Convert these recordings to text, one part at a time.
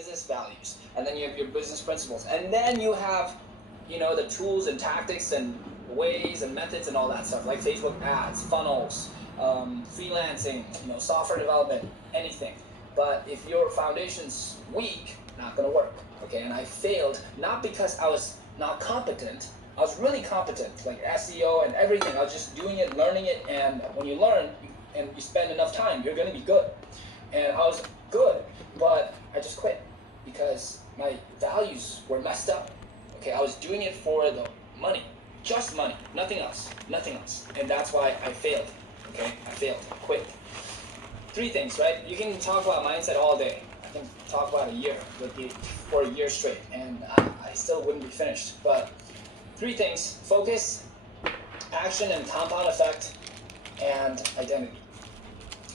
business values, and then you have your business principles, and then you have, the tools and tactics and ways and methods and all that stuff, like Facebook ads, funnels, freelancing, software development, anything. But if your foundation's weak, not gonna work, okay? And I failed, not because I was not competent. I was really competent, like SEO and everything. I was just doing it, learning it, and when you learn and you spend enough time, you're gonna be good. And I was good, but I just quit because my values were messed up. Okay, I was doing it for the money, just money, nothing else. And that's why I failed, okay? I failed, I quit. 3 things, right? You can talk about mindset all day. I can talk about a year for a year straight, and I still wouldn't be finished. But 3 things: focus, action and compound effect, and identity.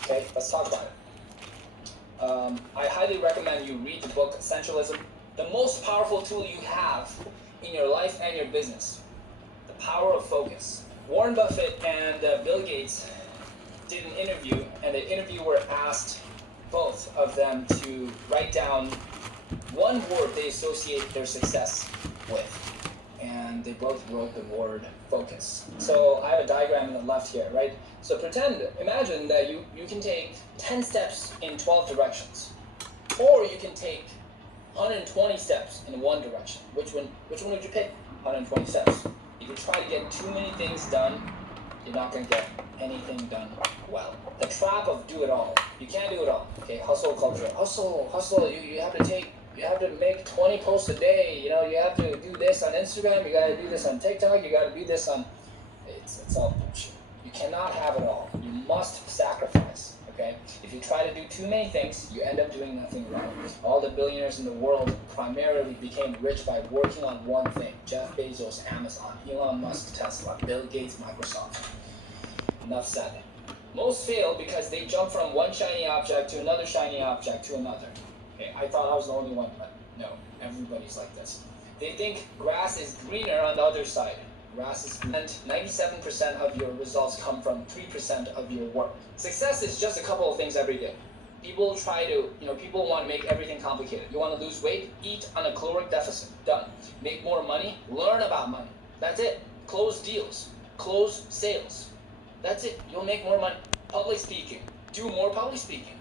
Okay, let's talk about it. I highly recommend you read the book Essentialism, the most powerful tool you have in your life and your business. The power of focus. Warren Buffett and Bill Gates did an interview, and the interviewer asked both of them to write down one word they associate their success with, and they both wrote the word focus. So I have a diagram on the left here, right? So imagine that you can take 10 steps in 12 directions, or you can take 120 steps in one direction. Which one would you pick? 120 steps. If you try to get too many things done, you're not going to get anything done well. The trap of do it all. You can't do it all. Okay, hustle culture. Hustle. You have to make 20 posts a day. You have to do this on Instagram. You got to do this on TikTok. You got to do this on. It's all bullshit. You cannot have it all. You must sacrifice. Okay. If you try to do too many things, you end up doing nothing wrong. All the billionaires in the world primarily became rich by working on one thing. Jeff Bezos, Amazon; Elon Musk, Tesla; Bill Gates, Microsoft. Enough said. Most fail because they jump from one shiny object to another shiny object to another. Okay, I thought I was the only one, but no, everybody's like this. They think grass is greener on the other side. Grass is greener. 97% of your results come from 3% of your work. Success is just a couple of things every day. People people want to make everything complicated. You want to lose weight? Eat on a caloric deficit. Done. Make more money? Learn about money. That's it. Close deals. Close sales. That's it. You'll make more money. Public speaking. Do more public speaking.